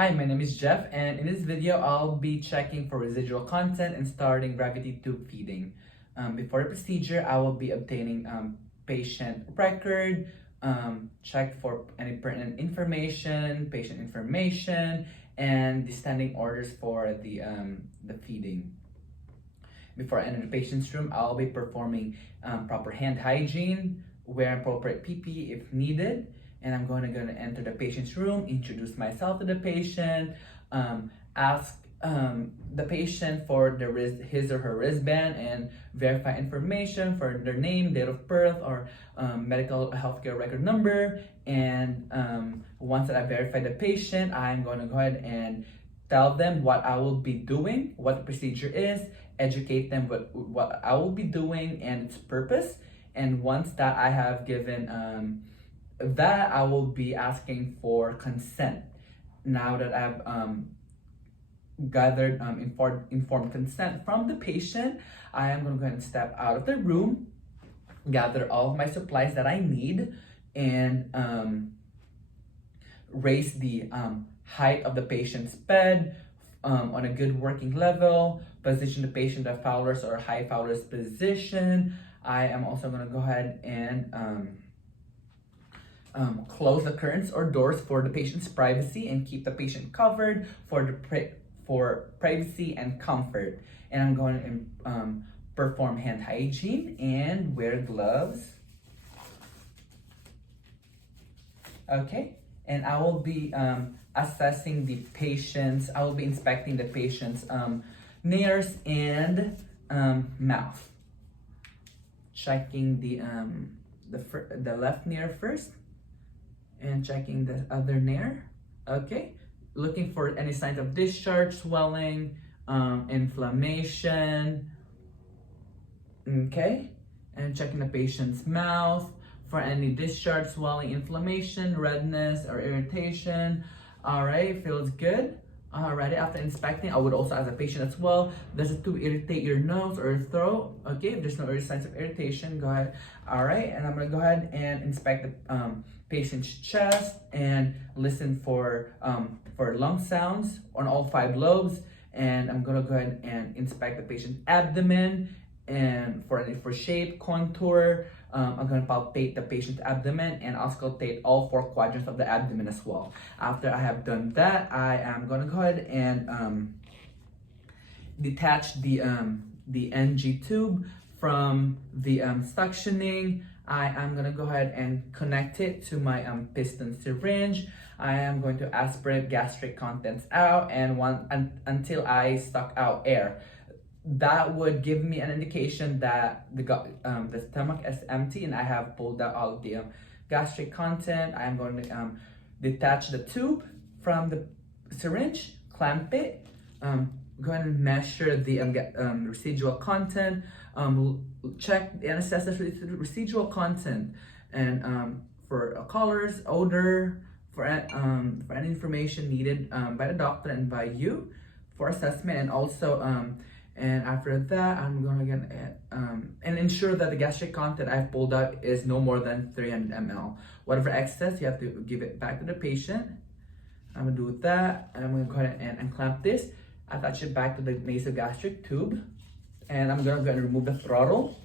Hi, my name is Jeff, and in this video, I'll be checking for residual content and starting gravity tube feeding. Before the procedure, I will be obtaining patient record, check for any pertinent information, patient information, and the standing orders for the feeding. Before I enter the patient's room, I'll be performing proper hand hygiene, wear appropriate PPE if needed, and I'm going to enter the patient's room, introduce myself to the patient, ask the patient for his or her wristband, and verify information for their name, date of birth, or medical healthcare record number. And once that I verify the patient, I'm going to go ahead and tell them what I will be doing, what the procedure is, educate them what I will be doing and its purpose. And once that I have given that, I will be asking for consent. Now that I've gathered informed consent from the patient, I am going to go ahead and step out of the room, gather all of my supplies that I need, and raise the height of the patient's bed on a good working level, position the patient at Fowler's or high Fowler's position. I am also going to go ahead and close the curtains or doors for the patient's privacy and keep the patient covered for privacy and comfort. And I'm going to perform hand hygiene and wear gloves. Okay, and I will be assessing the patient's, I will be inspecting the patient's nares and mouth. Checking the left nair first and checking the other nair. Okay, looking for any signs of discharge, swelling, inflammation. Okay, and checking the patient's mouth for any discharge, swelling, inflammation, redness, or irritation. All right, feels good. Alrighty, after inspecting, I would also ask the patient as well, does it irritate your nose or your throat? Okay, if there's no early signs of irritation, go ahead. Alright, and I'm gonna go ahead and inspect the patient's chest and listen for lung sounds on all 5 lobes. And I'm gonna go ahead and inspect the patient's abdomen and for shape, contour. I'm going to palpate the patient's abdomen and auscultate all 4 quadrants of the abdomen as well. After I have done that, I am going to go ahead and detach the NG tube from the suctioning. I am going to go ahead and connect it to my piston syringe. I am going to aspirate gastric contents out and until I suck out air. That would give me an indication that the stomach is empty and I have pulled out all of the gastric content. I'm going to detach the tube from the syringe, clamp it, go ahead and measure the residual content, check and assess the residual content, and for colors, odor, for any information needed by the doctor and by you for assessment, and also and after that, I'm going to get and ensure that the gastric content I've pulled out is no more than 300 ml. Whatever excess, you have to give it back to the patient. I'm going to do that, and I'm going to go ahead and unclamp this, attach it back to the nasogastric tube, and I'm going to go ahead and remove the throttle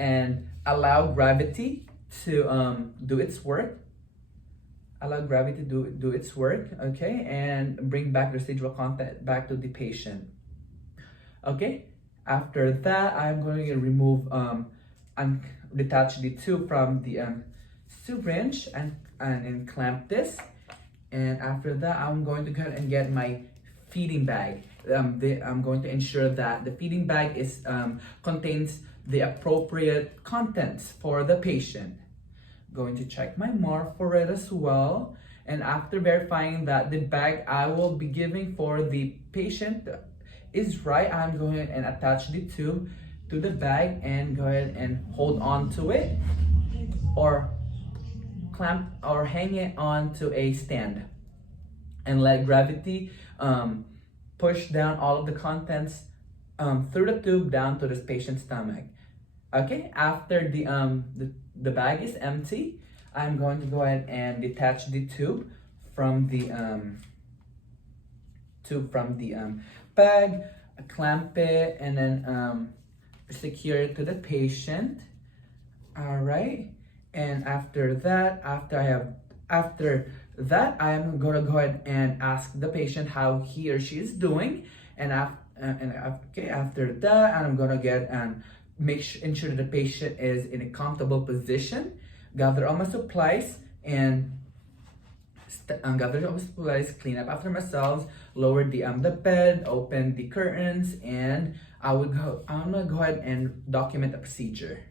and allow gravity to do its work. Allow gravity to do its work, okay, and bring back residual content back to the patient. Okay, after that, I'm going to remove and detach the tube from the syringe and clamp this. And after that, I'm going to go ahead and get my feeding bag. I'm going to ensure that the feeding bag contains the appropriate contents for the patient. Going to check my mark for it as well. And after verifying that the bag I will be giving for the patient is right, I'm going and attach the tube to the bag and go ahead and hold on to it or clamp or hang it onto a stand and let gravity push down all of the contents through the tube down to this patient's stomach. Okay, after the bag is empty, I'm going to go ahead and detach the tube from the tube from the bag, clamp it, and then secure it to the patient. All right, and after that, I'm gonna go ahead and ask the patient how he or she is doing, and after that, I'm gonna get ensure that the patient is in a comfortable position, gather all my supplies, and clean up after myself, lower the bed, open the curtains, and I'm gonna go ahead and document the procedure.